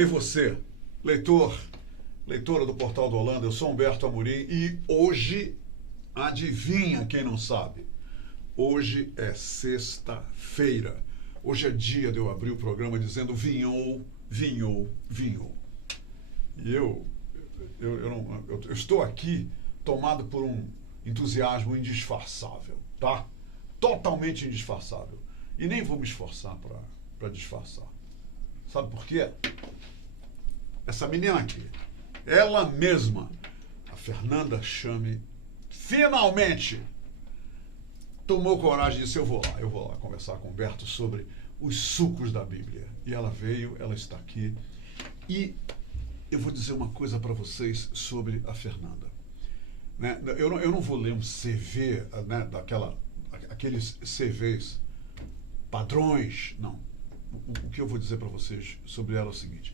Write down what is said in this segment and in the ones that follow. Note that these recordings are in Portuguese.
Ei você, leitora do Portal do Holanda, eu sou Humberto Amorim e hoje, adivinha quem não sabe? Hoje é sexta-feira. Hoje é dia de eu abrir o programa dizendo vinhou. E eu estou aqui tomado por um entusiasmo indisfarçável, tá? Totalmente indisfarçável. E nem vou me esforçar para disfarçar. Sabe por quê? Essa menina aqui, ela mesma, a Fernanda Chame, finalmente tomou coragem e disse, eu vou lá conversar com o Humberto sobre os sucos da Bíblia. E ela veio, ela está aqui. E eu vou dizer uma coisa para vocês sobre a Fernanda. Né? Eu não vou ler um CV, né, aqueles CVs padrões, não. O que eu vou dizer para vocês sobre ela é o seguinte.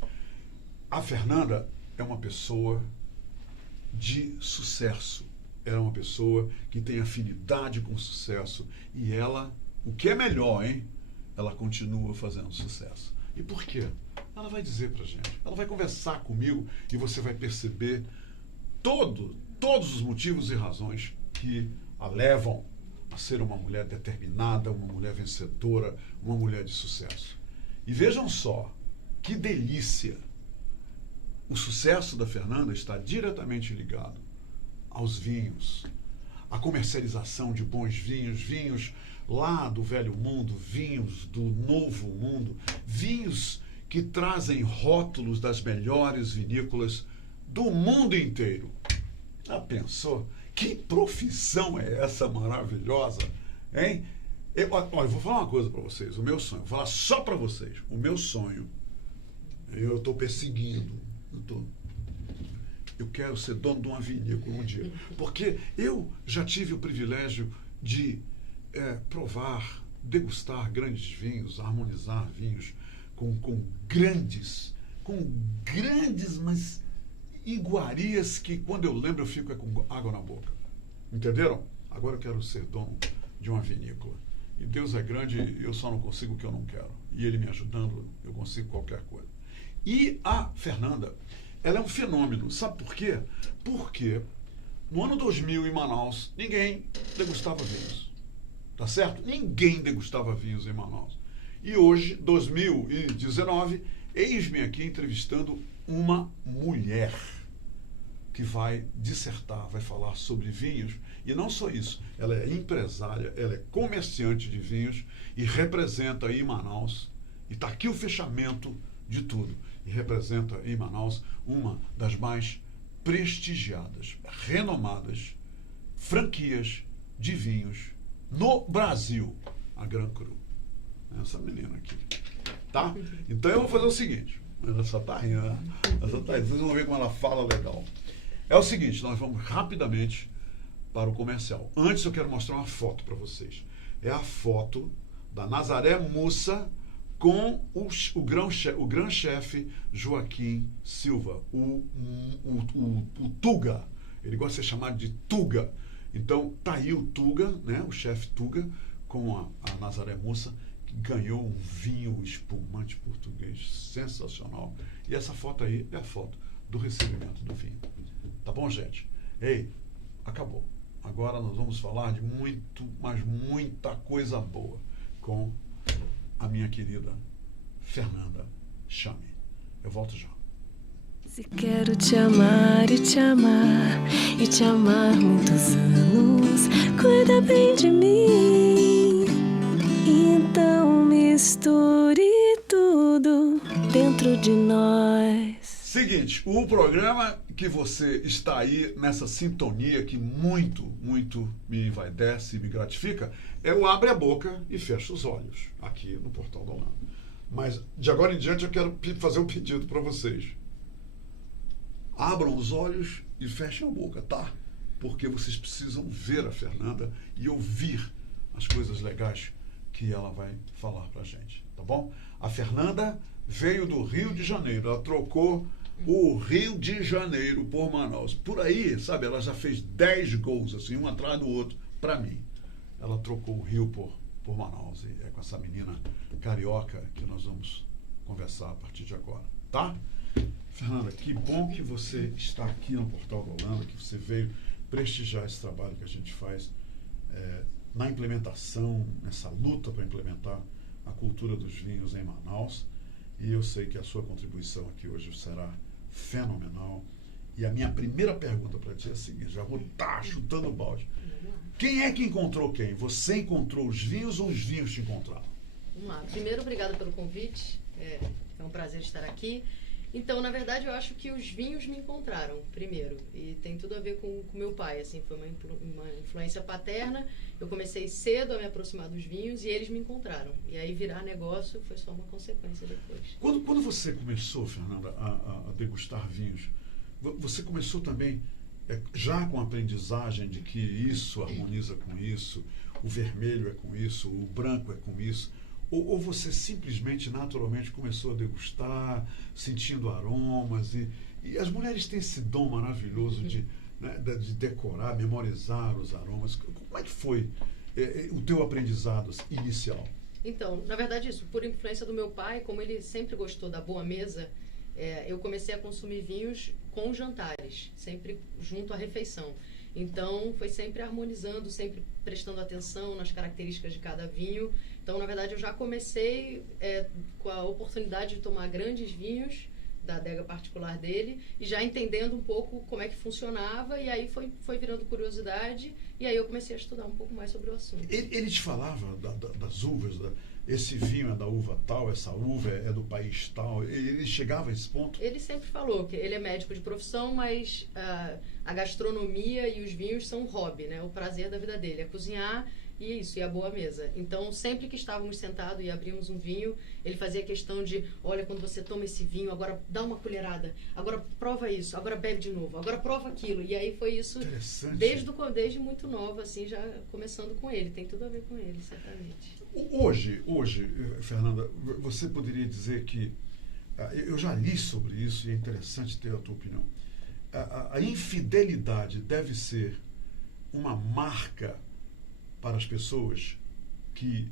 A Fernanda é uma pessoa de sucesso. Ela é uma pessoa que tem afinidade com o sucesso. E ela, o que é melhor, hein? Ela continua fazendo sucesso. E por quê? Ela vai dizer pra gente. Ela vai conversar comigo e você vai perceber todos os motivos e razões que a levam a ser uma mulher determinada, uma mulher vencedora, uma mulher de sucesso. E vejam só, que delícia! O sucesso da Fernanda está diretamente ligado aos vinhos, à comercialização de bons vinhos, vinhos lá do velho mundo, vinhos do novo mundo, vinhos que trazem rótulos das melhores vinícolas do mundo inteiro. Já pensou? Que profissão é essa maravilhosa, hein? Eu vou falar uma coisa para vocês, o meu sonho, vou falar só para vocês, o meu sonho, eu estou perseguindo, eu quero ser dono de uma vinícola um dia, porque eu já tive o privilégio de provar, degustar grandes vinhos, harmonizar vinhos com grandes, mas iguarias que quando eu lembro eu fico com água na boca. Entenderam? Agora eu quero ser dono de uma vinícola. E Deus é grande, eu só não consigo o que eu não quero. E Ele me ajudando, eu consigo qualquer coisa. E a Fernanda, ela é um fenômeno. Sabe por quê? Porque no ano 2000 em Manaus, ninguém degustava vinhos. Tá certo? Ninguém degustava vinhos em Manaus. E hoje, 2019, eis-me aqui entrevistando uma mulher que vai dissertar, vai falar sobre vinhos. E não só isso, ela é empresária, ela é comerciante de vinhos e representa em Manaus, e está aqui o fechamento de tudo, e representa em Manaus uma das mais prestigiadas, renomadas franquias de vinhos no Brasil, a Gran Cru. Essa menina aqui, tá? Então eu vou fazer o seguinte, ela só tá rindo, vocês vão ver como ela fala legal. É o seguinte, nós vamos rapidamente para o comercial. Antes eu quero mostrar uma foto para vocês. É a foto da Nazaré Mussa com o grão-chefe Joaquim Silva, o Tuga. Ele gosta de ser chamado de Tuga. Então tá aí o Tuga, né, o chefe Tuga, com a Nazaré Mussa, que ganhou um vinho espumante português sensacional. E essa foto aí é a foto do recebimento do vinho. Tá bom, gente? Ei, acabou. Agora nós vamos falar de muita coisa boa com a minha querida Fernanda Chame. Eu volto já. Se quero te amar e te amar e te amar muitos anos, cuida bem de mim. Então misture tudo dentro de nós. Seguinte, o programa que você está aí nessa sintonia que muito me envaidece e me gratifica é o Abre a Boca e Fecha os Olhos, aqui no Portal do Holanda. Mas de agora em diante eu quero fazer um pedido para vocês. Abram os olhos e fechem a boca, tá? Porque vocês precisam ver a Fernanda e ouvir as coisas legais que ela vai falar pra gente, tá bom? A Fernanda veio do Rio de Janeiro, ela trocou o Rio de Janeiro por Manaus. Por aí, sabe, ela já fez 10 gols, assim, um atrás do outro, pra mim. Ela trocou o Rio por Manaus. E é com essa menina carioca que nós vamos conversar a partir de agora, tá? Fernanda, que bom que você está aqui no Portal da Holanda, que você veio prestigiar esse trabalho que a gente faz na implementação, nessa luta para implementar a cultura dos vinhos em Manaus. E eu sei que a sua contribuição aqui hoje será fenomenal. E a minha primeira pergunta para ti é a seguinte, já vou estar chutando o balde. Quem é que encontrou quem? Você encontrou os vinhos ou os vinhos te encontraram? Vamos lá. Primeiro, obrigada pelo convite. É um prazer estar aqui. Então, na verdade, eu acho que os vinhos me encontraram primeiro. E tem tudo a ver com meu pai. Assim, foi uma influência paterna. Eu comecei cedo a me aproximar dos vinhos e eles me encontraram. E aí virar negócio foi só uma consequência depois. Quando você começou, Fernanda, a degustar vinhos, você começou também já com a aprendizagem de que isso harmoniza com isso, o vermelho é com isso, o branco é com isso, ou você simplesmente, naturalmente, começou a degustar, sentindo aromas, e as mulheres têm esse dom maravilhoso de decorar, memorizar os aromas. Como é que foi o teu aprendizado inicial? Então, na verdade, isso, por influência do meu pai, como ele sempre gostou da boa mesa, eu comecei a consumir vinhos com jantares, sempre junto à refeição. Então, foi sempre harmonizando, sempre prestando atenção nas características de cada vinho. Então, na verdade, eu já comecei com a oportunidade de tomar grandes vinhos da adega particular dele e já entendendo um pouco como é que funcionava, e aí foi virando curiosidade, e aí eu comecei a estudar um pouco mais sobre o assunto. Ele te falava das uvas, esse vinho é da uva tal, essa uva é do país tal, ele chegava a esse ponto? Ele sempre falou que ele é médico de profissão, mas a gastronomia e os vinhos são um hobby, né? O prazer da vida dele é cozinhar e a boa mesa. Então, sempre que estávamos sentados e abrimos um vinho, ele fazia questão de, olha, quando você toma esse vinho, agora dá uma colherada, agora prova isso, agora bebe de novo, agora prova aquilo. E aí foi isso desde muito nova, assim, já começando com ele. Tem tudo a ver com ele, certamente. Hoje, Fernanda, você poderia dizer que, eu já li sobre isso e é interessante ter a tua opinião, a infidelidade deve ser uma marca para as pessoas que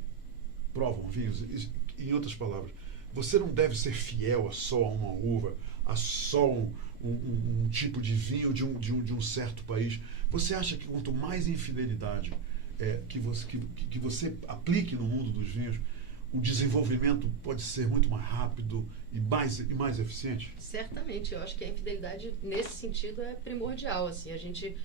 provam vinhos? Em outras palavras, você não deve ser fiel só a uma uva, a só um tipo de vinho de um certo país. Você acha que quanto mais infidelidade que você aplique no mundo dos vinhos, o desenvolvimento pode ser muito mais rápido e mais eficiente? Certamente, eu acho que a infidelidade nesse sentido é primordial. Assim, a gente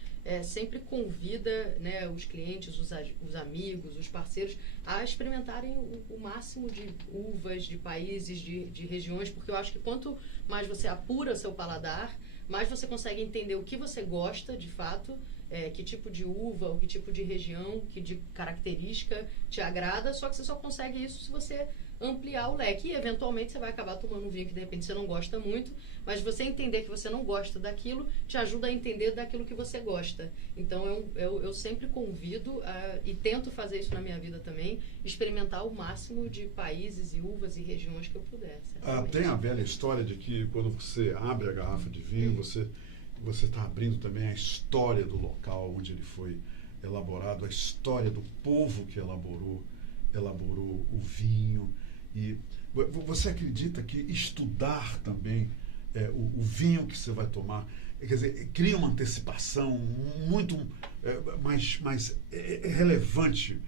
sempre convida, né, os clientes, os amigos, os parceiros a experimentarem o máximo de uvas, de países, de regiões, porque eu acho que quanto mais você apura seu paladar, mais você consegue entender o que você gosta de fato, que tipo de uva, ou que tipo de região, que de característica te agrada, só que você só consegue isso se você ampliar o leque. E, eventualmente, você vai acabar tomando um vinho que, de repente, você não gosta muito, mas você entender que você não gosta daquilo, te ajuda a entender daquilo que você gosta. Então, eu sempre convido, e tento fazer isso na minha vida também, experimentar o máximo de países e uvas e regiões que eu puder. Tem a velha história de que, quando você abre a garrafa de vinho, você está abrindo também a história do local onde ele foi elaborado, a história do povo que elaborou o vinho. E você acredita que estudar também o vinho que você vai tomar, quer dizer, cria uma antecipação muito mais relevante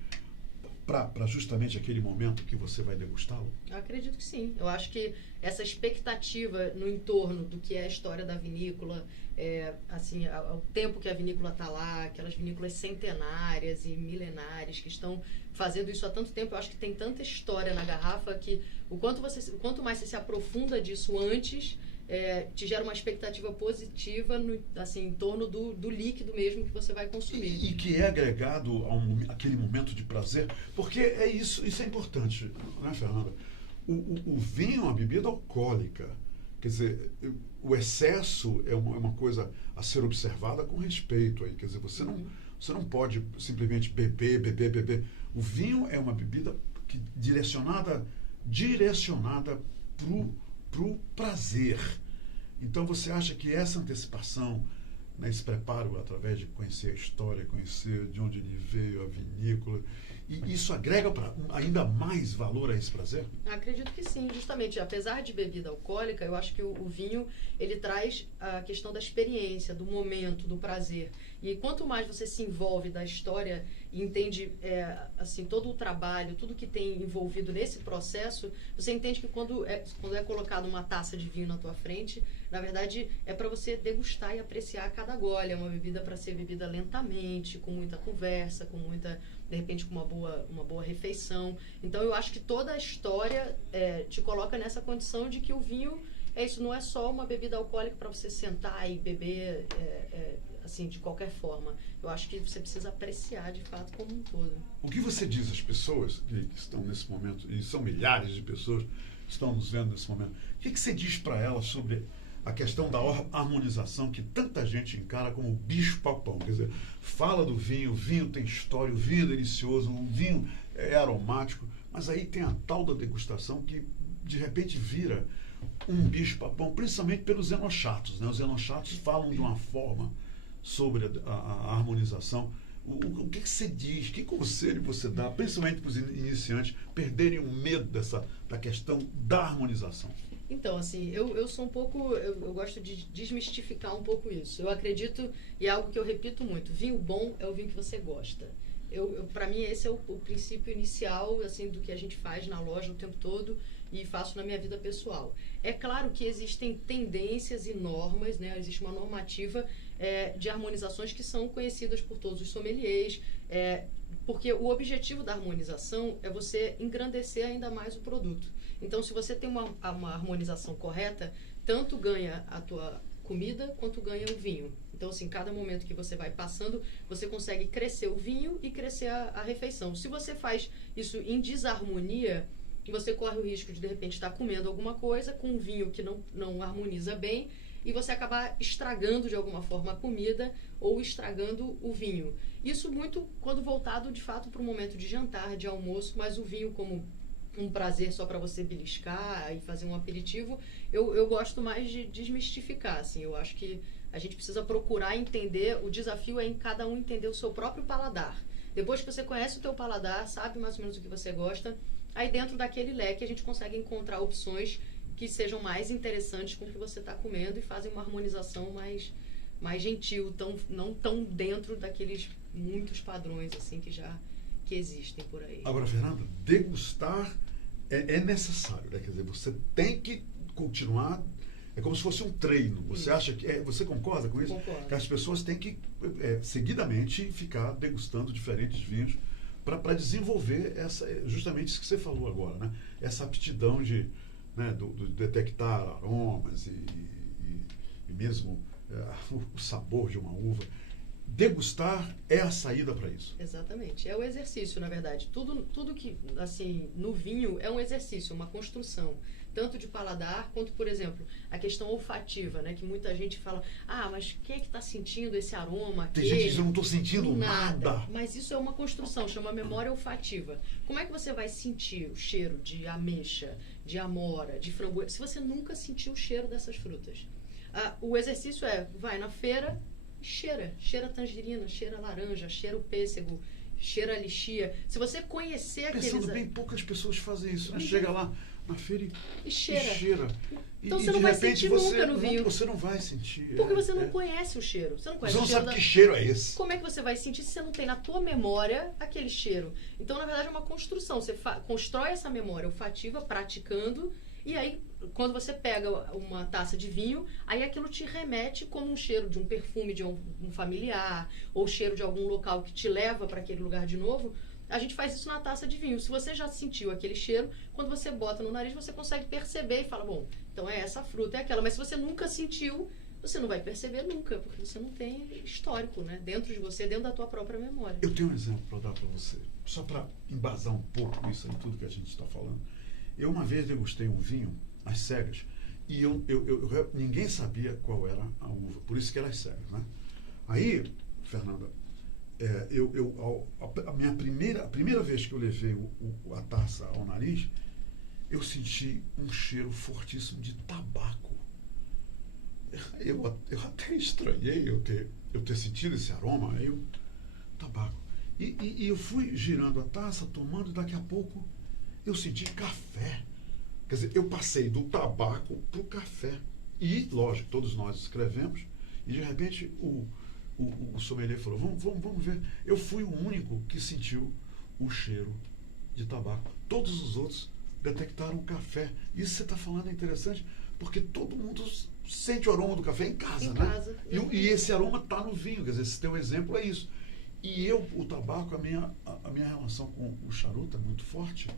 para justamente aquele momento que você vai degustá-lo? Eu acredito que sim. Eu acho que essa expectativa no entorno do que é a história da vinícola, assim, o tempo que a vinícola está lá, aquelas vinícolas centenárias e milenares que estão fazendo isso há tanto tempo, eu acho que tem tanta história na garrafa que o quanto mais você se aprofunda disso antes, te gera uma expectativa positiva assim, em torno do líquido mesmo que você vai consumir. E que é agregado àquele momento de prazer, porque isso é importante, né, Fernanda? O vinho é uma bebida alcoólica, quer dizer, o excesso é uma coisa a ser observada com respeito aí, quer dizer, você não pode simplesmente beber. O vinho é uma bebida direcionada pro prazer. Então, você acha que essa antecipação, né, esse preparo através de conhecer a história, conhecer de onde ele veio, a vinícola, E isso agrega ainda mais valor a esse prazer? Acredito que sim, justamente. Apesar de bebida alcoólica, eu acho que o vinho, ele traz a questão da experiência, do momento, do prazer. E quanto mais você se envolve da história e entende assim, todo o trabalho, tudo que tem envolvido nesse processo, você entende que quando é colocado uma taça de vinho na tua frente, na verdade é para você degustar e apreciar cada gole. É uma bebida para ser bebida lentamente, com muita conversa, com muita, de repente, com uma boa refeição. Então eu acho que toda a história te coloca nessa condição de que o vinho isso, não é só uma bebida alcoólica para você sentar e beber assim, de qualquer forma. Eu acho que você precisa apreciar, de fato, como um todo. O que você diz às pessoas que estão nesse momento, e são milhares de pessoas que estão nos vendo nesse momento, o que você diz para elas sobre a questão da harmonização que tanta gente encara como o bicho-papão? Quer dizer, fala do vinho, o vinho tem história, o vinho é delicioso, o vinho é aromático, mas aí tem a tal da degustação que, de repente, vira um bicho-papão, principalmente pelos enochatos, né? Os enochatos falam de uma forma sobre a harmonização. O que você diz? Que conselho você dá, principalmente para os iniciantes, perderem o medo da questão da harmonização? Então, assim, eu sou um pouco... Eu gosto de desmistificar um pouco isso. Eu acredito, e é algo que eu repito muito, vinho bom é o vinho que você gosta. Para mim, esse é o princípio inicial, assim, do que a gente faz na loja o tempo todo e faço na minha vida pessoal. É claro que existem tendências e normas, né? Existe uma normativa de harmonizações que são conhecidas por todos os sommeliers, porque o objetivo da harmonização é você engrandecer ainda mais o produto. Então, se você tem uma harmonização correta, tanto ganha a tua comida quanto ganha o vinho. Então, assim, cada momento que você vai passando, você consegue crescer o vinho e crescer a refeição. Se você faz isso em desarmonia, você corre o risco de repente, estar comendo alguma coisa com um vinho que não harmoniza bem e você acabar estragando, de alguma forma, a comida ou estragando o vinho. Isso muito quando voltado, de fato, para um momento de jantar, de almoço, mas o vinho como um prazer só para você beliscar e fazer um aperitivo, eu gosto mais de desmistificar, assim. Eu acho que a gente precisa procurar entender, o desafio é em cada um entender o seu próprio paladar. Depois que você conhece o teu paladar, sabe mais ou menos o que você gosta, aí dentro daquele leque a gente consegue encontrar opções que sejam mais interessantes com o que você está comendo e fazem uma harmonização mais gentil, não tão dentro daqueles muitos padrões assim que existem por aí. Agora, Fernanda, degustar é necessário, né? Quer dizer, você tem que continuar, é como se fosse um treino. Você acha que você concorda com isso? Concordo. Que as pessoas têm que seguidamente ficar degustando diferentes vinhos para desenvolver justamente isso que você falou agora, né? Essa aptidão de detectar aromas e mesmo o sabor de uma uva. Degustar é a saída para isso. Exatamente. É o exercício, na verdade. Tudo que, assim, no vinho é um exercício, uma construção. Tanto de paladar, quanto, por exemplo, a questão olfativa, né? Que muita gente fala, mas quem é que está sentindo esse aroma? Tem gente que diz, eu não estou sentindo nada. Mas isso é uma construção, chama memória olfativa. Como é que você vai sentir o cheiro de ameixa, de amora, de framboesa, se você nunca sentiu o cheiro dessas frutas? O exercício vai na feira, cheira tangerina, cheira laranja, cheira o pêssego, cheira a lixia. Se você conhecer aqueles... Pensando bem, poucas pessoas fazem isso, né? Chega lá na feira e cheira. Então e você não vai sentir nunca no vinho. Você não vai sentir. Porque você não conhece o cheiro. Você não conhece você não o cheiro sabe que cheiro é esse. Como é que você vai sentir se você não tem na tua memória aquele cheiro? Então, na verdade, é uma construção. Você constrói essa memória olfativa praticando. E aí, quando você pega uma taça de vinho, aí aquilo te remete como um cheiro de um perfume de um familiar, ou cheiro de algum local que te leva para aquele lugar de novo. A gente faz isso na taça de vinho. Se você já sentiu aquele cheiro, quando você bota no nariz, você consegue perceber e fala, bom, então é essa fruta, é aquela. Mas se você nunca sentiu, você não vai perceber nunca, porque você não tem histórico, né? Dentro de você, dentro da tua própria memória. Eu tenho um exemplo para dar para você, só para embasar um pouco isso em tudo que a gente está falando. Eu uma vez degustei um vinho às cegas e ninguém sabia qual era a uva, por isso que era às cegas, né? Aí, Fernanda, a primeira vez que eu levei a taça ao nariz, eu senti um cheiro fortíssimo de tabaco. Eu até estranhei eu ter sentido esse aroma, tabaco. E eu fui girando a taça, tomando, e daqui a pouco eu senti café. Quer dizer, eu passei do tabaco para o café. E, lógico, todos nós escrevemos, e de repente o sommelier falou, vamos ver. Eu fui o único que sentiu o cheiro de tabaco. Todos os outros detectaram o café. Isso que você está falando é interessante, porque todo mundo sente o aroma do café em casa, Em né? casa. E esse aroma está no vinho, quer dizer, esse teu exemplo é isso. E o tabaco, a minha relação com o charuto é muito forte.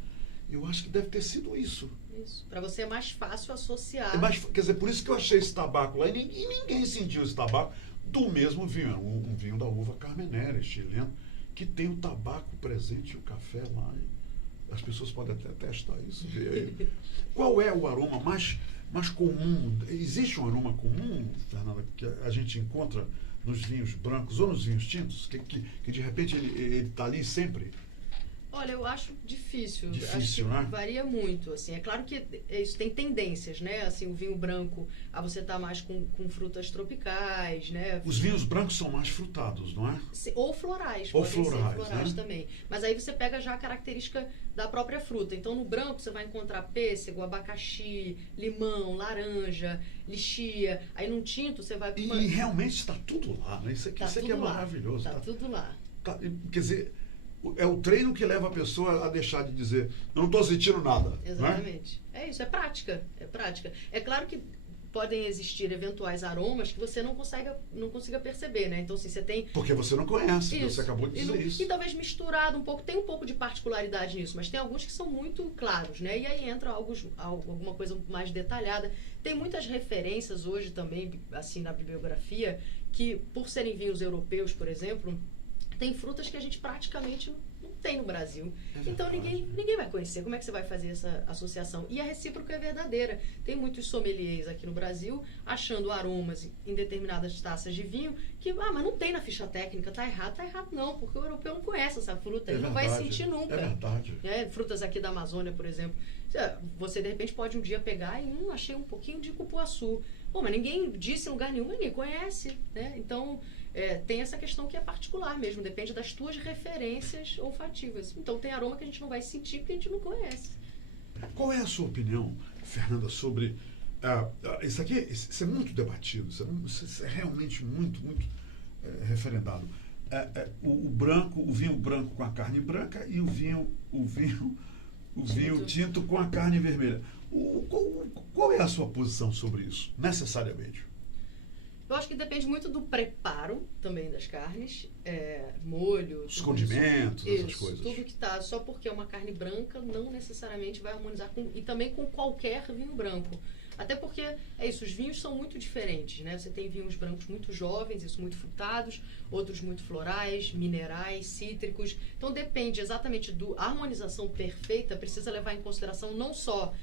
Eu acho que deve ter sido isso. Isso. Para você é mais fácil associar. Quer dizer, por isso que eu achei esse tabaco lá, e ninguém sentiu esse tabaco do mesmo vinho. Era um vinho da uva Carmenere, chileno, que tem o tabaco presente e o café lá. As pessoas podem até testar isso, ver aí. Qual é o aroma mais comum? Existe um aroma comum, Fernanda, que a gente encontra nos vinhos brancos ou nos vinhos tintos, que de repente ele está ali sempre? Olha, eu acho difícil. Difícil, acho que né? varia muito, assim. É claro que isso tem tendências, né? Assim, o vinho branco, você tá mais com frutas tropicais, né? Os vinhos brancos são mais frutados, não é? Ou florais, Ou podem florais, ser florais né? também. Mas aí você pega já a característica da própria fruta. Então, no branco, você vai encontrar pêssego, abacaxi, limão, laranja, lixia. Aí, num tinto, você vai... E realmente está tudo lá, né? Isso aqui é lá. maravilhoso. Tá tudo lá. Quer dizer, é o treino que leva a pessoa a deixar de dizer, eu não estou sentindo nada. Exatamente. Né? É isso, é prática. É claro que podem existir eventuais aromas que você não consiga perceber, né? Então, assim, você tem... Porque você não conhece, Isso. você acabou de dizer isso. E talvez misturado um pouco, tem um pouco de particularidade nisso, mas tem alguns que são muito claros, né? E aí entra alguma coisa mais detalhada. Tem muitas referências hoje também, assim, na bibliografia, que por serem vinhos europeus, por exemplo, tem frutas que a gente praticamente não tem no Brasil. Então ninguém vai conhecer. Como é que você vai fazer essa associação? E a recíproca é verdadeira. Tem muitos sommeliers aqui no Brasil achando aromas em determinadas taças de vinho que, mas não tem na ficha técnica, tá errado. Tá errado não, porque o europeu não conhece essa fruta, ele não vai sentir nunca. É verdade. Frutas aqui da Amazônia, por exemplo. Você de repente pode um dia pegar e achei um pouquinho de cupuaçu. Pô, mas ninguém disse em lugar nenhum, ninguém conhece, né? Então, tem essa questão que é particular mesmo, depende das tuas referências olfativas. Então, tem aroma que a gente não vai sentir porque a gente não conhece. Qual é a sua opinião, Fernanda, sobre... isso é muito debatido, isso é realmente muito referendado. O vinho branco com a carne branca e o vinho tinto com a carne vermelha. Qual é a sua posição sobre isso, necessariamente? Eu acho que depende muito do preparo também das carnes, molho... Os condimentos, isso, essas coisas. Tudo que tá, só porque é uma carne branca não necessariamente vai harmonizar e também com qualquer vinho branco. Até porque, os vinhos são muito diferentes, né? Você tem vinhos brancos muito jovens, isso muito frutados, outros muito florais, minerais, cítricos. Então depende exatamente a harmonização perfeita, precisa levar em consideração não só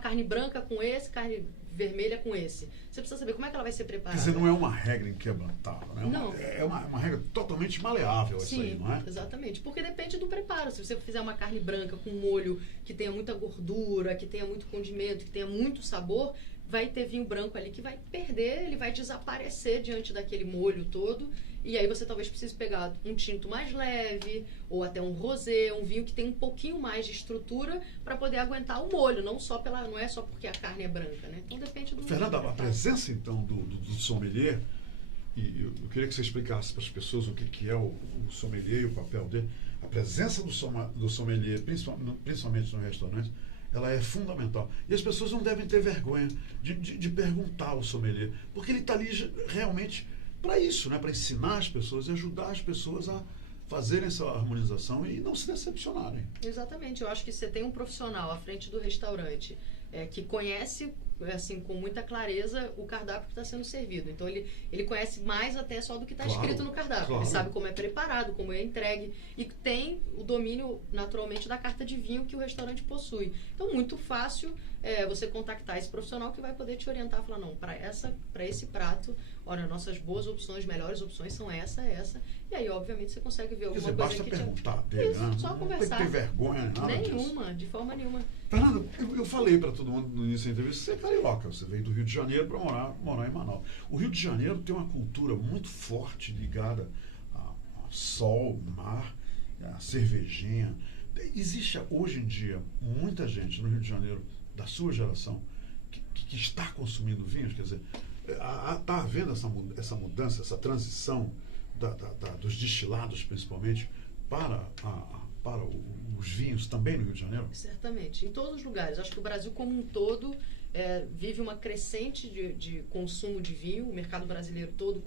carne branca com esse, carne vermelha com esse. Você precisa saber como é que ela vai ser preparada. Quer dizer, não é uma regra inquebrantável, né? Não. É uma regra totalmente maleável. Sim, essa aí, não é? Exatamente. Porque depende do preparo. Se você fizer uma carne branca com molho que tenha muita gordura, que tenha muito condimento, que tenha muito sabor, vai ter vinho branco ali que vai perder, ele vai desaparecer diante daquele molho todo. E aí você talvez precise pegar um tinto mais leve, ou até um rosé, um vinho que tem um pouquinho mais de estrutura para poder aguentar o molho, não é só porque a carne é branca, né? Então depende do... Fernanda, a presença então do sommelier, e eu queria que você explicasse para as pessoas o que é o sommelier e o papel dele. A presença do sommelier, principalmente no restaurante, ela é fundamental. E as pessoas não devem ter vergonha de perguntar ao sommelier, porque ele está ali realmente para isso, né? Para ensinar as pessoas e ajudar as pessoas a fazerem essa harmonização e não se decepcionarem. Exatamente. Eu acho que você tem um profissional à frente do restaurante que conhece, assim, com muita clareza o cardápio que está sendo servido. Então, ele conhece mais até só do que está escrito no cardápio. Claro. Ele sabe como é preparado, como é entregue e tem o domínio, naturalmente, da carta de vinho que o restaurante possui. Então, muito fácil você contactar esse profissional que vai poder te orientar, falar, não, para esse prato, olha, nossas boas opções, melhores opções são essa. E aí, obviamente, você consegue ver alguma coisa basta que perguntar dele, Isso, né? só não conversar. tem que ter vergonha, nada Nenhuma, disso. de forma nenhuma. Fernando, eu falei para todo mundo no início da entrevista, você é carioca, você veio do Rio de Janeiro para morar em Manaus. O Rio de Janeiro tem uma cultura muito forte ligada à sol, mar, a cervejinha. Existe hoje em dia muita gente no Rio de Janeiro, da sua geração, que está consumindo vinhos, quer dizer, está havendo essa mudança, essa transição dos destilados, principalmente, para os vinhos também no Rio de Janeiro? Certamente, em todos os lugares. Acho que o Brasil como um todo vive uma crescente de consumo de vinho. O mercado brasileiro todo,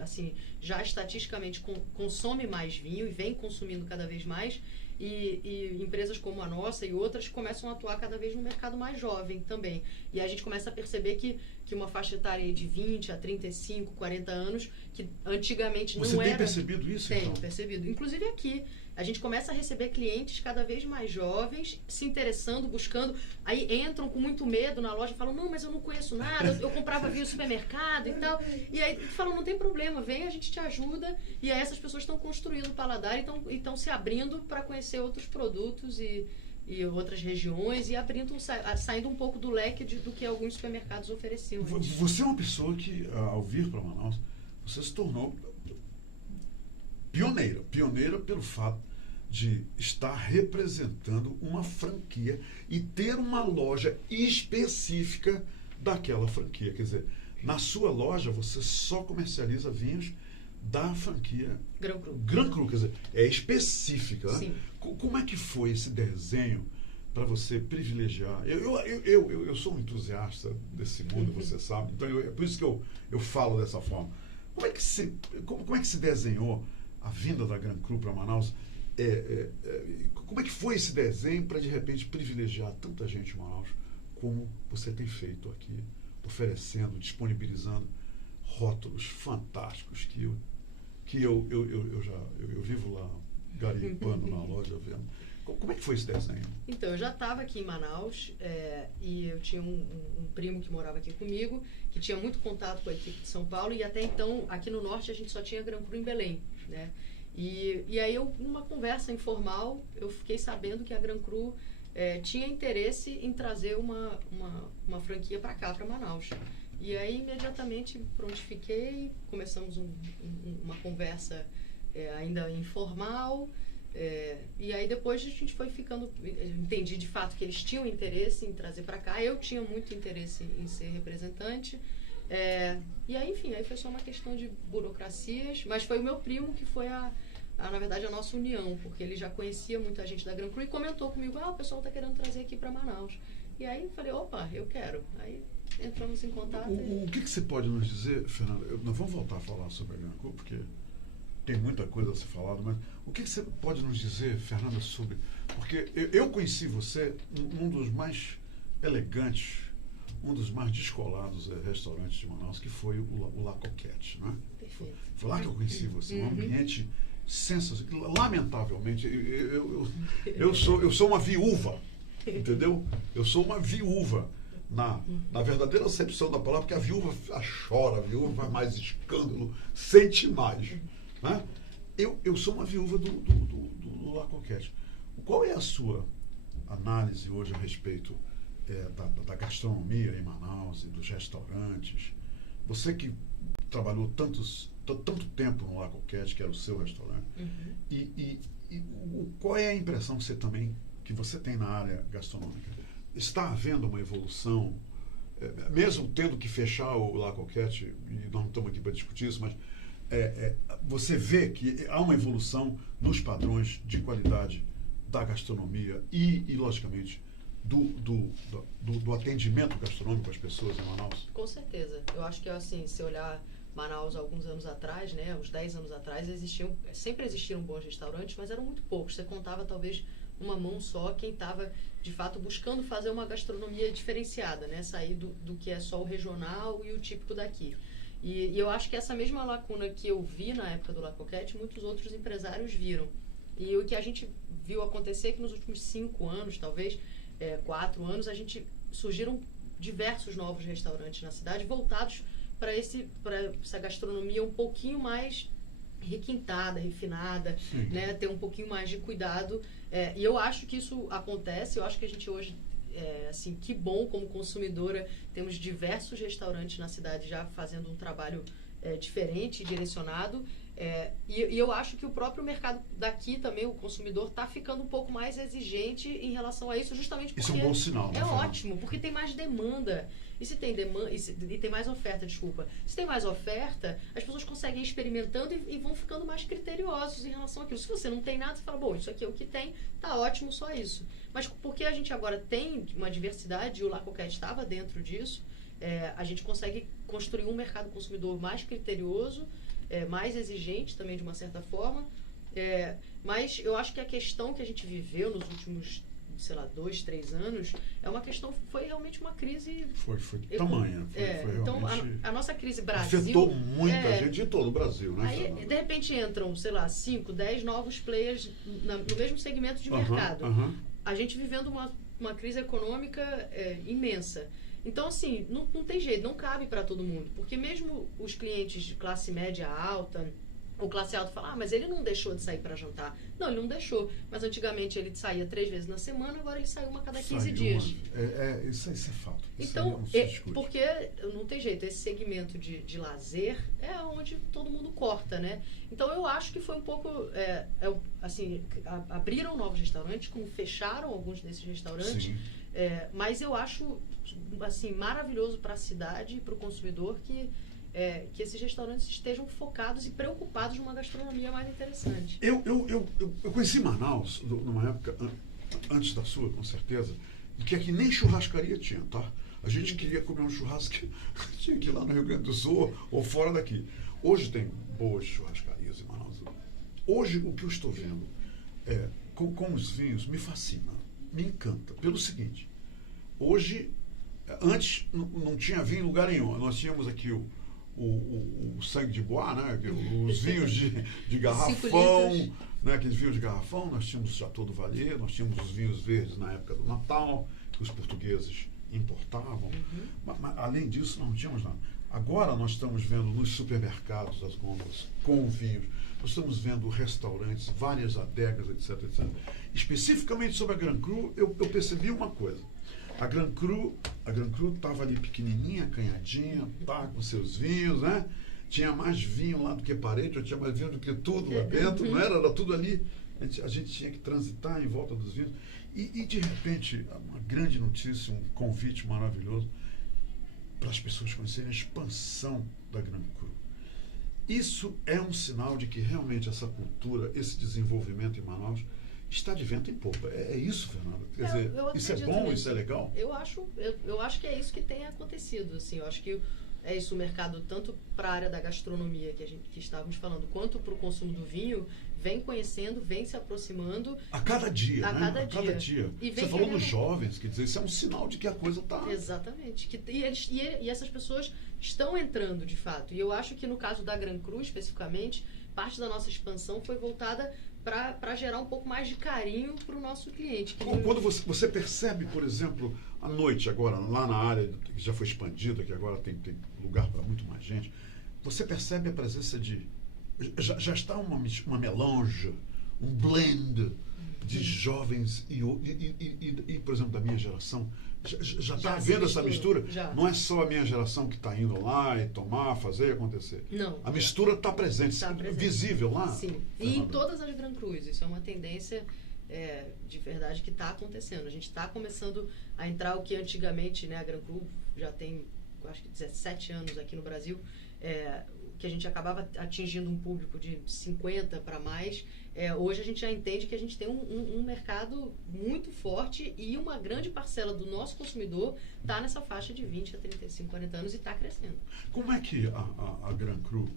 assim, já estatisticamente consome mais vinho e vem consumindo cada vez mais. E empresas como a nossa e outras começam a atuar cada vez no mercado mais jovem também. E a gente começa a perceber que uma faixa etária de 20 a 35, 40 anos, que antigamente não era... Você tem percebido isso? Tenho então? percebido. Inclusive aqui, a gente começa a receber clientes cada vez mais jovens, se interessando, buscando, aí entram com muito medo na loja e falam, não, mas eu não conheço nada, eu comprava vinho no supermercado e tal. E aí falam, não tem problema, vem, a gente te ajuda. E aí essas pessoas estão construindo o paladar e estão se abrindo para conhecer outros produtos e outras regiões e saindo um pouco do leque do que alguns supermercados ofereciam. Você é uma pessoa que, ao vir para Manaus, você se tornou pioneira pelo fato de estar representando uma franquia e ter uma loja específica daquela franquia. Quer dizer, na sua loja você só comercializa vinhos da franquia Gran Cru, quer dizer, é específica. Né? Como é que foi esse desenho para você privilegiar? Eu sou um entusiasta desse mundo, você sabe, então é por isso que eu falo dessa forma. Como é que se desenhou a vinda da Gran Cru para Manaus? Como é que foi esse desenho para, de repente, privilegiar tanta gente em Manaus, como você tem feito aqui, oferecendo, disponibilizando rótulos fantásticos que eu vivo lá garimpando na loja vendo. Como é que foi esse desenho? Então, eu já estava aqui em Manaus e eu tinha um primo que morava aqui comigo, que tinha muito contato com a equipe de São Paulo, e até então, aqui no Norte, a gente só tinha Gran Cru em Belém, né? E aí, numa conversa informal, eu fiquei sabendo que a Gran Cru tinha interesse em trazer uma franquia para cá, para Manaus. E aí, imediatamente, prontifiquei, começamos uma conversa ainda informal, e aí depois a gente foi ficando, entendi de fato que eles tinham interesse em trazer para cá, eu tinha muito interesse em ser representante, e aí, enfim, aí foi só uma questão de burocracias, mas foi o meu primo que foi na verdade, a nossa união, porque ele já conhecia muita gente da Gran Cru e comentou comigo, o pessoal está querendo trazer aqui para Manaus. E aí eu falei, opa, eu quero. Aí entramos em contato. O que você pode nos dizer, Fernanda? Nós vamos voltar a falar sobre a Gran Cru, porque tem muita coisa a ser falada, mas o que você pode nos dizer, Fernanda, sobre... Porque eu conheci você um dos mais elegantes, um dos mais descolados restaurantes de Manaus, que foi o La Coquette, não é? Perfeito. Foi lá que eu conheci você, um ambiente sensacional. Lamentavelmente, eu sou uma viúva, entendeu? Eu sou uma viúva na verdadeira acepção da palavra, porque a viúva chora, a viúva faz mais escândalo, sente mais. Né? Eu sou uma viúva do La Coquette. Qual é a sua análise hoje a respeito da gastronomia em Manaus e dos restaurantes? Você que trabalhou tanto tempo no La Coquette, que era o seu restaurante, qual é a impressão que você tem na área gastronômica? Está havendo uma evolução, mesmo tendo que fechar o La Coquette, e nós não estamos aqui para discutir isso, mas você vê que há uma evolução nos padrões de qualidade da gastronomia e logicamente, do atendimento gastronômico às pessoas em Manaus? Com certeza. Eu acho que, assim, se olhar Manaus alguns anos atrás, né, uns 10 anos atrás, sempre existiram bons restaurantes, mas eram muito poucos. Você contava, talvez, uma mão só quem estava, de fato, buscando fazer uma gastronomia diferenciada, né, sair do que é só o regional e o típico daqui. E eu acho que essa mesma lacuna que eu vi na época do La Coquette, muitos outros empresários viram. E o que a gente viu acontecer é que nos últimos 5 anos, talvez 4 anos, surgiram diversos novos restaurantes na cidade voltados para essa gastronomia um pouquinho mais requintada, refinada, né, ter um pouquinho mais de cuidado. E eu acho que isso acontece, eu acho que a gente hoje, assim, que bom, como consumidora, temos diversos restaurantes na cidade já fazendo um trabalho diferente, direcionado. E eu acho que o próprio mercado daqui também, o consumidor, está ficando um pouco mais exigente em relação a isso, justamente porque... Isso é um bom sinal, né, É Fernando? ótimo, porque tem mais demanda. E se tem demanda, e tem mais oferta, desculpa. Se tem mais oferta, as pessoas conseguem ir experimentando e vão ficando mais criteriosos em relação àquilo. Se você não tem nada, você fala, bom, isso aqui é o que tem, tá ótimo, só isso. Mas porque a gente agora tem uma diversidade, e o La Coquette estava dentro disso, a gente consegue construir um mercado consumidor mais criterioso, mais exigente também, de uma certa forma. Mas eu acho que a questão que a gente viveu nos últimos, sei lá, 2, 3 anos, foi realmente uma crise... Foi tamanha. Foi então, realmente... a nossa crise Brasil... Afetou muita gente de todo o Brasil, né? Aí, de repente, entram, sei lá, 5, 10 novos players no mesmo segmento de mercado. A gente vivendo uma crise econômica imensa. Então, assim, não tem jeito, não cabe para todo mundo. Porque mesmo os clientes de classe média alta... ou classe alta fala, mas ele não deixou de sair para jantar. Não, ele não deixou. Mas antigamente ele saía 3 vezes na semana, agora ele sai uma a cada 15 dias. Isso é fato. Então, porque não tem jeito, esse segmento de lazer é onde todo mundo corta, né? Então eu acho que foi um pouco, assim, abriram novos restaurantes, como fecharam alguns desses restaurantes, mas eu acho, assim, maravilhoso para a cidade e para o consumidor que esses restaurantes estejam focados e preocupados numa gastronomia mais interessante. Eu conheci Manaus numa época, antes da sua, com certeza, que aqui nem churrascaria tinha, tá? A gente queria comer um churrasco, tinha que ir lá no Rio Grande do Sul ou fora daqui. Hoje tem boas churrascarias em Manaus. Hoje, o que eu estou vendo com os vinhos me fascina, me encanta. Pelo seguinte, hoje, antes não tinha vinho em lugar nenhum. Nós tínhamos aqui o sangue de bois, né? Os vinhos de garrafão, né? Aqueles vinhos de garrafão. Nós tínhamos o Chateau do Valais, nós tínhamos os vinhos verdes na época do Natal, que os portugueses importavam. Mas, além disso, não tínhamos nada. Agora nós estamos vendo nos supermercados as gôndolas com vinhos, nós estamos vendo restaurantes, várias adegas, etc, etc. Especificamente sobre a Grand Cru, eu percebi uma coisa. A Grand Cru estava ali pequenininha, acanhadinha, tá, com seus vinhos, né? Tinha mais vinho lá do que parede, tinha mais vinho do que tudo lá dentro, não era? Era tudo ali. A gente tinha que transitar em volta dos vinhos. E de repente, uma grande notícia, um convite maravilhoso para as pessoas conhecerem a expansão da Grand Cru. Isso é um sinal de que realmente essa cultura, esse desenvolvimento em Manaus está de vento em popa. É isso, Fernanda? Quer dizer, isso é bom, isso é legal? Eu acho que é isso que tem acontecido. Assim, eu acho que é isso, o mercado, tanto para a área da gastronomia que estávamos falando, quanto para o consumo do vinho, vem conhecendo, vem se aproximando. A cada dia, a né? cada a cada dia. Você falou dos jovens, quer dizer, isso é um sinal de que a coisa está... Exatamente. E essas pessoas estão entrando, de fato. E eu acho que no caso da Grand Cru, especificamente, parte da nossa expansão foi voltada para gerar um pouco mais de carinho para o nosso cliente. Quando você percebe, por exemplo, à noite agora, lá na área que já foi expandida, que agora tem lugar para muito mais gente, você percebe a presença de... Já está uma melange, um blend de jovens e, por exemplo, da minha geração. Já está vendo essa mistura? Já. Não é só a minha geração que está indo lá e tomar, fazer e acontecer. Não. A mistura está presente, visível lá. Sim. E em todas as Grand Crus. Isso é uma tendência de verdade que está acontecendo. A gente está começando a entrar o que antigamente, né, a Grand Cru já tem, acho que 17 anos aqui no Brasil, que a gente acabava atingindo um público de 50 para mais. Hoje a gente já entende que a gente tem um mercado muito forte e uma grande parcela do nosso consumidor está nessa faixa de 20 a 35, 40 anos e está crescendo. Como é que a Grand Cru...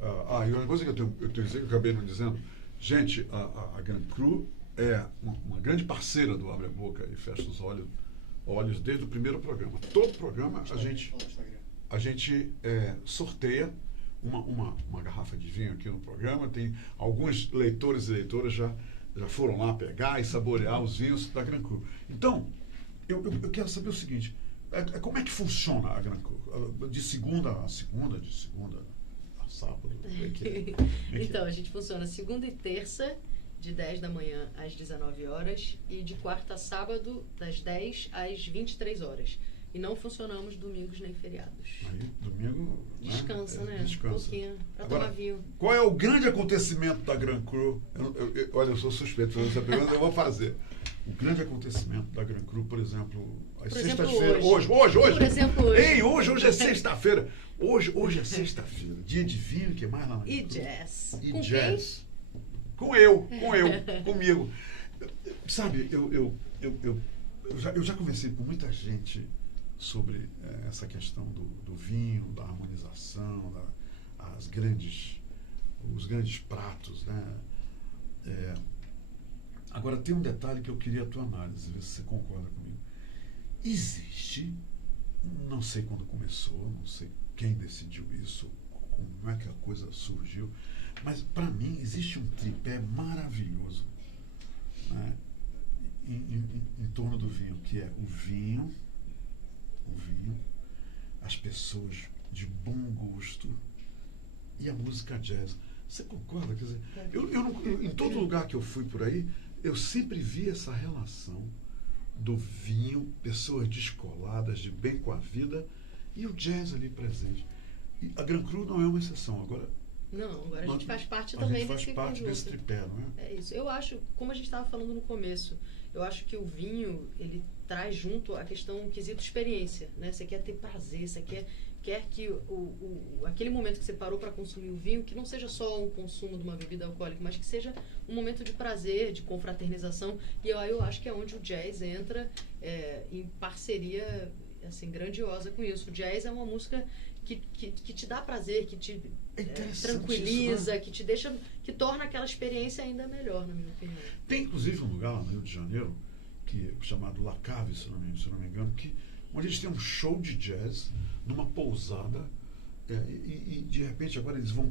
e uma coisa que eu tenho que dizer, que eu acabei não dizendo, gente, a Grand Cru é uma grande parceira do Abre a Boca e Fecha os Olhos desde o primeiro programa. Todo programa a gente sorteia uma garrafa de vinho aqui no programa. Tem alguns leitores e leitoras já foram lá pegar e saborear os vinhos da Grand Cru. Então, eu quero saber o seguinte, como é que funciona a Grand Cru? De segunda a sábado? Então, a gente funciona segunda e terça, de 10 da manhã às 19 horas, e de quarta a sábado, das 10 às 23 horas. E não funcionamos domingos nem feriados. Aí, domingo, né? descansa, né? Descansa. Um pouquinho, para Agora, tomar vinho. qual é o grande acontecimento da Grand Cru? Olha, eu sou suspeito de fazer essa pergunta, eu vou fazer. O grande acontecimento da Grand Cru, por exemplo, às sextas-feiras. Hoje. Por exemplo, hoje. Ei, hoje é sexta-feira. Hoje é sexta-feira. Dia de vinho, que mais lá na E Grand Cru? jazz. E Com jazz. Comigo. Sabe, eu já conversei com muita gente sobre essa questão do vinho, da harmonização, os grandes pratos, né? Agora, tem um detalhe que eu queria a tua análise, ver se você concorda comigo. Existe, não sei quando começou, não sei quem decidiu isso, como é que a coisa surgiu, mas para mim existe um tripé maravilhoso, né, em torno do vinho, que é o vinho, as pessoas de bom gosto e a música jazz. Você concorda? Quer dizer, em todo lugar que eu fui por aí, eu sempre vi essa relação do vinho, pessoas descoladas, de bem com a vida, e o jazz ali presente. E a Grand Cru não é uma exceção. Agora a gente faz parte também desse conjunto. A gente faz parte desse tripé, não é? É isso. Eu acho, como a gente estava falando no começo, eu acho que o vinho, ele traz junto a questão, o quesito experiência, né? Você quer ter prazer, você quer que aquele momento que você parou para consumir o vinho, que não seja só um consumo de uma bebida alcoólica, mas que seja um momento de prazer, de confraternização. E eu acho que é onde o jazz entra em parceria assim, grandiosa com isso. O jazz é uma música que te dá prazer, que te tranquiliza, isso, né? Que te deixa, que torna aquela experiência ainda melhor, na minha opinião. Tem inclusive um lugar lá no Rio de Janeiro, chamado La Cave, se não me engano, onde eles têm um show de jazz numa pousada, e de repente agora eles vão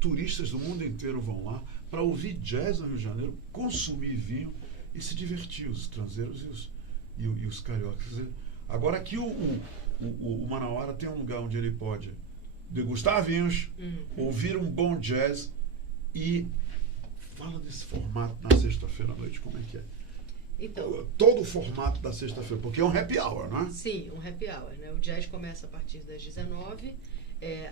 turistas do mundo inteiro vão lá para ouvir jazz no Rio de Janeiro, consumir vinho e se divertir, os estrangeiros e os cariocas. Quer dizer, agora aqui o Manauara tem um lugar onde ele pode degustar vinhos, ouvir um bom jazz e fala desse formato na sexta-feira à noite, como é que é? Então, todo o formato da sexta-feira, porque é um happy hour, não é? Sim, um happy hour, né? O jazz começa a partir das 19h.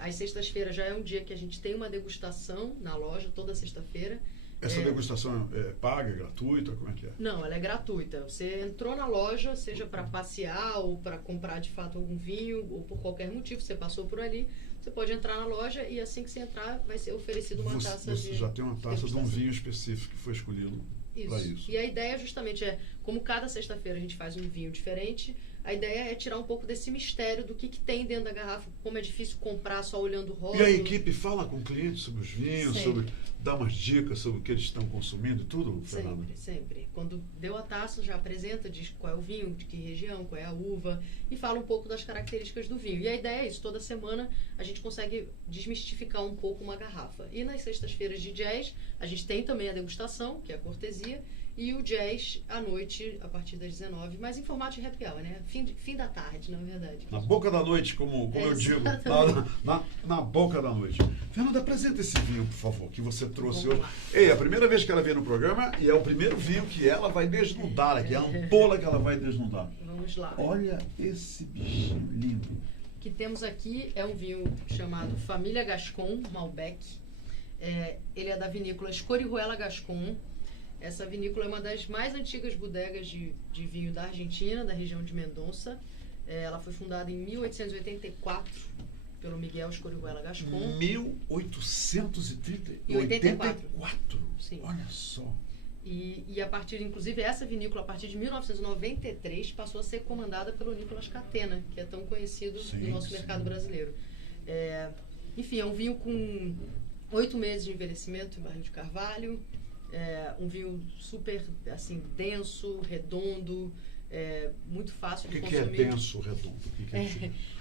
Às sextas-feiras já é um dia que a gente tem uma degustação na loja, toda sexta-feira. Essa degustação é paga, é gratuita? Como é que é? Não, ela é gratuita. Você entrou na loja, seja para passear ou para comprar de fato algum vinho, ou por qualquer motivo, você passou por ali, você pode entrar na loja e assim que você entrar vai ser oferecido uma taça Você já tem uma taça de um vinho específico que foi escolhido para isso. E a ideia justamente como cada sexta-feira a gente faz um vinho diferente, a ideia é tirar um pouco desse mistério do que tem dentro da garrafa, como é difícil comprar só olhando o rótulo. E a equipe fala com o cliente sobre os vinhos, dá umas dicas sobre o que eles estão consumindo e tudo, Fernanda? Sempre. Quando deu a taça, já apresenta, diz qual é o vinho, de que região, qual é a uva, e fala um pouco das características do vinho. E a ideia é isso, toda semana a gente consegue desmistificar um pouco uma garrafa. E nas sextas-feiras de jazz, a gente tem também a degustação, que é a cortesia, e o jazz à noite, a partir das 19h, mas em formato de happy hour, né? Fim da tarde, na verdade. Na boca da noite, como eu digo. Na boca da noite. Fernanda, apresenta esse vinho, por favor, que você trouxe hoje. Ei, é a primeira vez que ela vem no programa e é o primeiro vinho que ela vai desnudar aqui, a ampola que ela vai desnudar. Vamos lá. Olha esse bichinho lindo. O que temos aqui é um vinho chamado Família Gascon Malbec. Ele é da vinícola Escorihuela Gascon. Essa vinícola é uma das mais antigas bodegas de vinho da Argentina, da região de Mendonça. Ela foi fundada em 1884 pelo Miguel Escorihuela Gascon. 1884? Sim. Olha só. E a partir, inclusive, essa vinícola, a partir de 1993, passou a ser comandada pelo Nicolas Catena, que é tão conhecido no nosso mercado brasileiro. Enfim, é um vinho com 8 meses de envelhecimento em barril de carvalho. Um vinho super, assim, denso, redondo, muito fácil de consumir. O que é denso, redondo?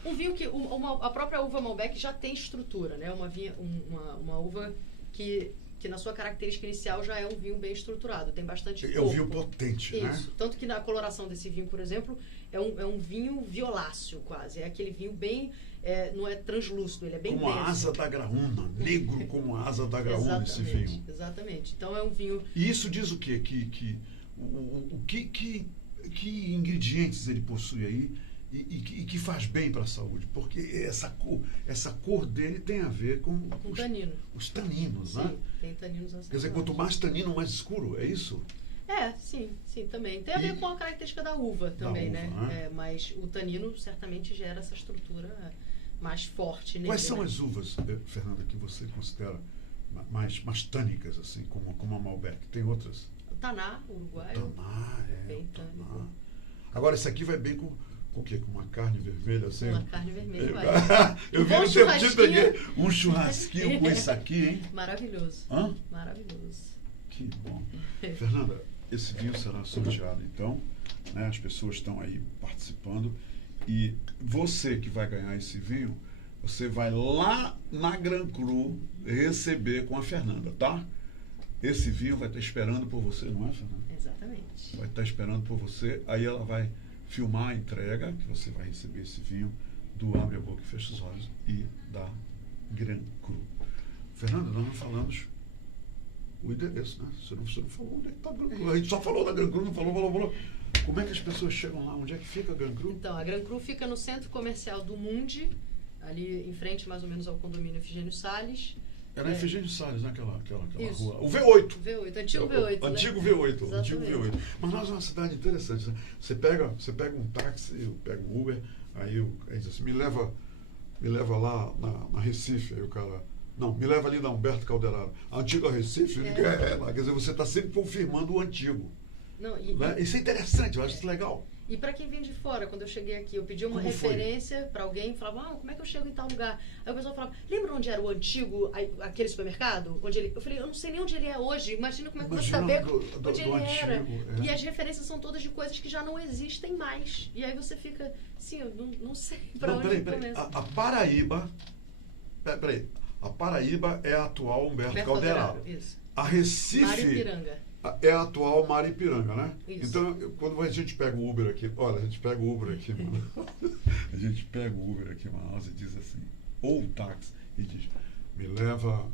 Um vinho que a própria uva Malbec já tem estrutura, né? Uma uva que na sua característica inicial já é um vinho bem estruturado, tem bastante corpo. É um vinho potente, né? Isso. Tanto que na coloração desse vinho, por exemplo, é um vinho violáceo quase. É aquele vinho bem... não é translúcido, ele é bem denso. Como a asa da graúna, negro como a asa da graúna esse vinho. Exatamente. Então é um vinho... E isso diz o quê? Que ingredientes ele possui aí e que faz bem para a saúde, porque essa cor dele tem a ver com tanino. Os taninos, Sim, né? tem taninos ancestrais. Quer dizer, quanto mais tanino, mais escuro, é isso? Sim, também. Tem a ver com a característica da uva também, uva, né? Mas o tanino certamente gera essa estrutura mais forte nele. Quais são as uvas, Fernanda, que você considera mais tânicas, assim, como a Malbec? Tem outras? O Taná, uruguaio. Taná, bem tânico. Agora, esse aqui vai bem com o quê? Com uma carne vermelha, assim? Uma carne vermelha, vai. Eu vi no tempo de peguei um churrasquinho com isso aqui, hein? Maravilhoso. Hã? Maravilhoso. Que bom. Fernanda, esse vinho será sorteado, então, né? As pessoas estão aí participando e você que vai ganhar esse vinho, você vai lá na Gran Cru receber com a Fernanda, tá? Esse vinho vai estar esperando por você, não é, Fernanda? Exatamente. Vai estar esperando por você, aí ela vai filmar a entrega, que você vai receber esse vinho do Abre a Boca e Fecha os Olhos e da Gran Cru. Fernanda, nós não falamos o endereço, né? Você não falou onde é que está a Gran Cru. A gente só falou da Gran Cru, não falou. Como é que as pessoas chegam lá? Onde é que fica a Gran Cru? Então, a Gran Cru fica no centro comercial do Mundi, ali em frente mais ou menos ao condomínio Efigênio Salles. Era Efigênio Salles, né? Aquela Isso. rua. O V8. V8, antigo V8. Né? Antigo V8. Exatamente. Antigo V8. Manaus é uma cidade interessante. Né? Você pega um táxi, eu pego um Uber, aí diz assim, me leva lá na Recife. Aí o cara, não, me leva ali na Humberto Calderaro. A antiga Recife? Quer dizer, você está sempre confirmando o antigo. Não, né? Isso é interessante, eu acho isso legal. E para quem vem de fora, quando eu cheguei aqui, eu pedi uma referência para alguém, falava, como é que eu chego em tal lugar? Aí o pessoal falava, lembra onde era o antigo, aquele supermercado? Eu falei, eu não sei nem onde ele é hoje, imagina como é que eu vou saber onde ele era. E as referências são todas de coisas que já não existem mais. E aí você fica, sim, eu não sei para onde começa. A Paraíba, a Paraíba é a atual Humberto Calderaro. Isso. A Recife Maripiranga. É a atual Maripiranga, né? Isso. Então, quando a gente pega o Uber aqui, olha, a gente pega o Uber aqui, a gente pega o Uber aqui em Manaus e diz assim, ou o táxi, e diz, me leva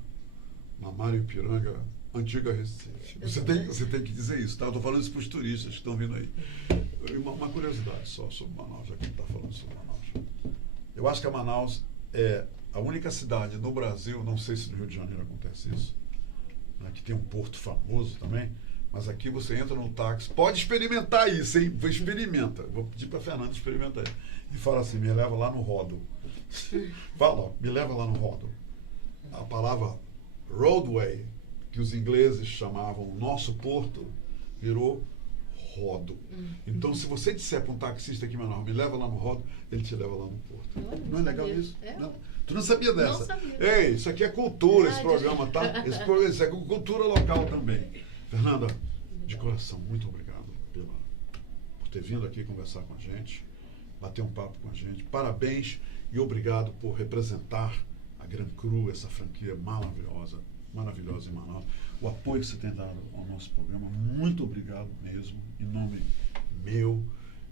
na Maripiranga, antiga Recife. Você tem que dizer isso, tá? Eu estou falando isso para os turistas que estão vindo aí. Uma curiosidade só sobre Manaus, já que a gente está falando sobre Manaus. Eu acho que a Manaus é a única cidade no Brasil, não sei se no Rio de Janeiro acontece isso, que tem um porto famoso também, mas aqui você entra no táxi, pode experimentar isso, hein? Experimenta. Vou pedir para a Fernanda experimentar aí. E fala assim, me leva lá no Rodo. Fala, me leva lá no Rodo. A palavra roadway, que os ingleses chamavam nosso porto, virou Rodo. Então, se você disser para um taxista aqui em Manaus, me leva lá no Rodo, ele te leva lá no porto. Não é legal isso? Não. Tu não sabia dessa? Não sabia. Ei, isso aqui é cultura, esse programa, tá? Isso é cultura local também. Fernanda, de coração, muito obrigado por ter vindo aqui conversar com a gente, bater um papo com a gente. Parabéns e obrigado por representar a Gran Cru, essa franquia maravilhosa em Manaus. O apoio que você tem dado ao nosso programa, muito obrigado mesmo, em nome meu,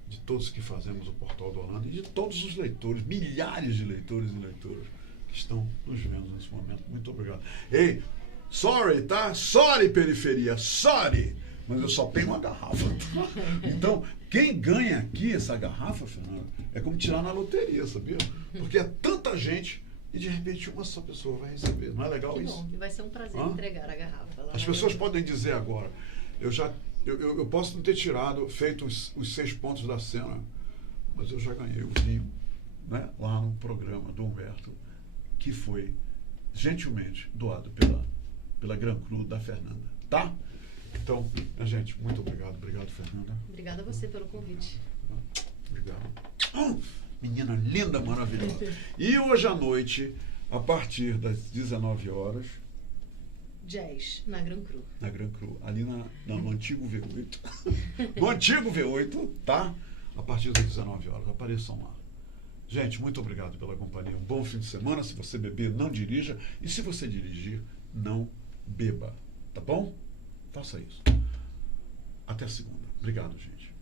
de todos que fazemos o Portal do Orlando e de todos os leitores, milhares de leitores e leitoras que estão nos vendo nesse momento. Muito obrigado. Ei, sorry, tá? Sorry, periferia, sorry! Mas eu só tenho uma garrafa. Tá? Então, quem ganha aqui essa garrafa, Fernanda, é como tirar na loteria, sabia? Porque é tanta gente e de repente uma só pessoa vai receber. Não é legal que isso? Bom, e vai ser um prazer entregar a garrafa. Lá as pessoas podem dizer agora, eu posso não ter feito os 6 pontos da cena, mas eu já ganhei o vinho, né, lá no programa do Humberto, que foi gentilmente doado pela Gran Cru da Fernanda, tá? Então, gente, muito obrigado. Obrigado, Fernanda. Obrigada a você pelo convite. Obrigado. Menina linda, maravilhosa. E hoje à noite, a partir das 19 horas... Jazz, na Gran Cru. Na Gran Cru, ali no antigo V8. No antigo V8, tá? A partir das 19 horas. Apareçam lá. Gente, muito obrigado pela companhia. Um bom fim de semana. Se você beber, não dirija. E se você dirigir, não beba. Tá bom? Faça isso. Até segunda. Obrigado, gente.